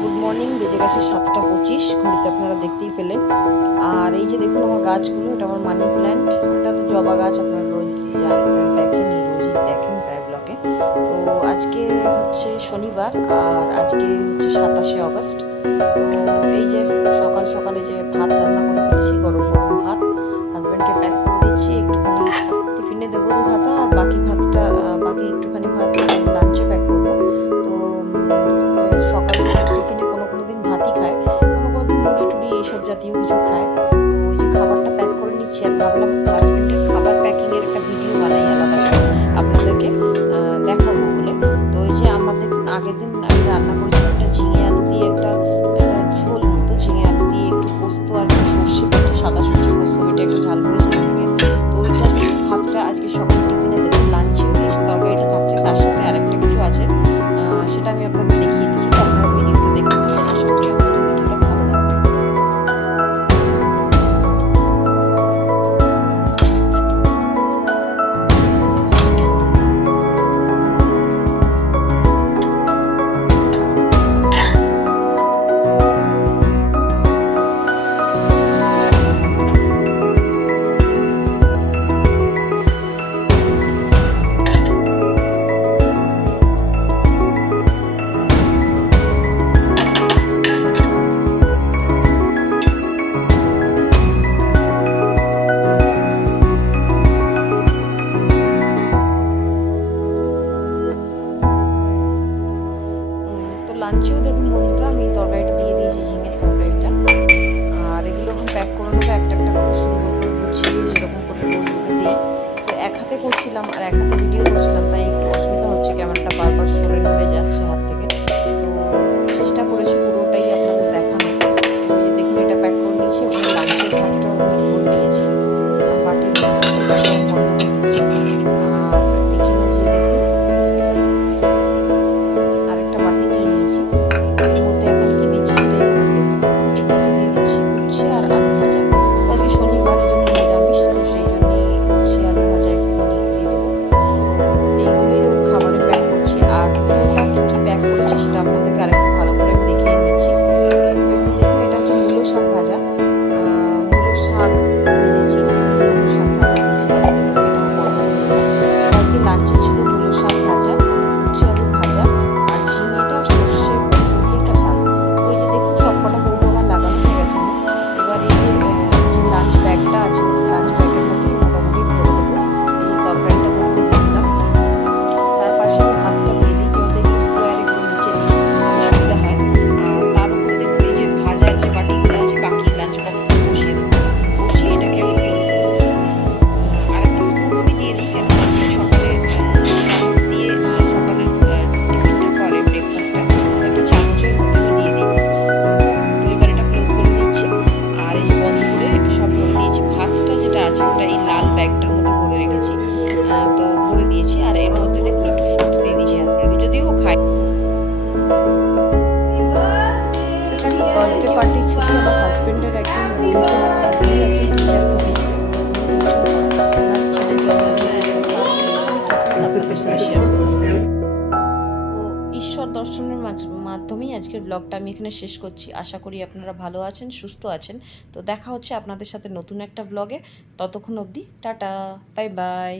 Good morning. বেজে গেছে 7:25, ঘড়িতে আপনারা দেখতেই পেলেন। আর এই যে দেখুন আমার গাছগুলো, এটা আমার মানি প্ল্যান্ট, এটা তো জবা গাছ, আপনারা রোজ দেখেনি, রোজই দেখেন প্রায় ব্লগে। তো আজকে হচ্ছে শনিবার, আর আজকে হচ্ছে 27শে অগস্ট। তো এই যে সকাল সকালে যে ভাত রান্না করে ফেলেছি, গরম গরম ভাত হাজব্যান্ডকে প্যাক করে দিচ্ছি, একটুখানি টিফিনে দেবো 2 হাতা, আর বাকি একটুখানি ভাত লাঞ্চে প্যাক করবো। তো সকালে টিফিনে কোনো দিন ভাতই খায়, কোনো দিন মুড়ি টুড়ি এইসব জাতীয় কিছু খায়। তো ওই যে খাবারটা প্যাক করে নিচ্ছি, আর ভাবলাম হাজব্যান্ডের খাবার প্যাকিংয়ের একটা ভিডিও বানাই আলাদা আপনাদেরকে দেখাবো বলে। তো ওই যে আমাদের আগের দিন আমি রান্না করেছিলাম একটা ঝিঙে আলু দিয়ে একটা ঝোল মতো, ঝিঙে আলু দিয়ে একটু পোস্ত আর সর্ষে বেটে, সাদা সর্ষে পোস্ত বেটে একটা ঝাল করেছিলাম। তো ওইটা ভাতটা আজকে সকালে টিফিনে দেবো, লাঞ্চে তরকারিটা থাকছে, তার সাথে আরেকটা কিছু আছে, সেটা আমি আপনাদের দেখিয়ে নিচ্ছি। তো আপনারা ভিডিওটা দেখতে থাকুন, আশা করি আপনাদের ভিডিওটা ভালো লাগবে। লাঞ্চেও দেখুন বন্ধুরা, আমি তরকারিটা দিয়ে দিয়েছি, ঝিঙের তরকারিটা। আর এগুলো এখন প্যাক করে নেবো একটা একটা করে, সুন্দর করে গুছিয়ে, যেরকম করে রোজকে দিই। তো এক হাতে করছিলাম আর এক হাতে ভিডিও করছিলাম, তাই একটু অসুবিধা হচ্ছে, ক্যামেরাটা বারবার সরে নড়ে যাচ্ছে হাত থেকে। তো চেষ্টা করেছি পুরোটাই আপনাদের দেখানো। তো ওই যে দেখুন এটা প্যাক করে নিয়েছি, ওখানে লাঞ্চের ভাতটাও আমি করে দিয়েছি বাটির মধ্যে, এটাকে বন্ধ করে দিচ্ছি। আর এখানে যে দেখুন আরেকটা বাটি নিয়ে নিয়েছি, এর মধ্যে এখন কি দিচ্ছি সেটাই আপনাদের দেখতে থাকুন। এর মধ্যে দিয়ে দিচ্ছি উচ্ছে আর আলু ভাজা। তো আজকে শনিবারের জন্য নিরামিষ, তো সেই জন্যই উচ্ছে আলু ভাজা একটুখানি দিয়ে দেবো। তো এইগুলোই ওর খাবারে প্যাক করছি। আর ওটা কী কী প্যাক করেছি সেটা আপনাদেরকে আরেকটু ভালো করে আমি দেখিয়ে নিচ্ছি। তো এখানে দেখুন এটা হচ্ছে মূলো শাক ভাজা, মূলো শাক ভেজেছি, মূলো শাক ভাজা দিয়েছি বাটিতে দেবো, এটা বন্ধ করে দেবো। আজকে লাঞ্চে ছিল মূলো শাক ভাজা, উচ্ছে আলু ভাজা, আর ঝিঙেটা সর্ষে পোস্ত দিয়ে একটা ঝাল। তো এই যে দেখুন সব কটা বৌমা আমার লাগানো হয়ে গেছে। এবার এই যে লাঞ্চ ব্যাগটা আছে, লাঞ্চ ব্যাগের মধ্যে মোটামুটি ভরে দেবো। এই যে তরকারিটা প্রথমে দিয়ে দিলাম, তার পাশে আমি ভাতটা দিয়ে দিই, যেহেতু একটু স্কোয়ারে করে নিচে দিই সুবিধা হয়। আর তার উপরে দেখুন এই যে ভাজার যে বাটিগুলো আছে, বাকি লাঞ্চ বক্সে বসিয়ে দেবো, বসিয়ে এটাকে আমি ক্লোজ করে দেবো। আরেকটা স্পুন আমি দিয়ে দিই, কেন সকালে চামচ দিয়ে সকালের টিফিনটা করে ব্রেকফাস্টটা একটা চামচের মধ্যে আমি দিয়ে দিই। তো এবার এটা ক্লোজ করে দিচ্ছি। আর এই যে বন্ধ করে সব ভরে দিয়েছি। ভাতটা যেটা আছে ওটা এই লাল ব্যাগটার মধ্যে ভরে রেখেছি, তো ভরে দিয়েছি। আর এর মধ্যে দেখুন একটু ফ্রুটস দিয়ে দিয়েছি হাজব্যান্ডকে, যদিও ও খায়। বার্থডে পার্টির ছুটি আমার হাজব্যান্ডের একজন বন্ধু, উনি একজন টিচার ফিজিক্সে, ওনার ছেলের জন্মদিন আপনাদের সাথে শেয়ার করবো। তো ঈশ্বর দর্শনের মাধ্যমেই আজকের ব্লগটা আমি এখানে শেষ করছি। আশা করি আপনারা ভালো আছেন, সুস্থ আছেন। তো দেখা হচ্ছে আপনাদের সাথে নতুন একটা ব্লগে। ততক্ষণ অবধি টাটা, বাই বাই।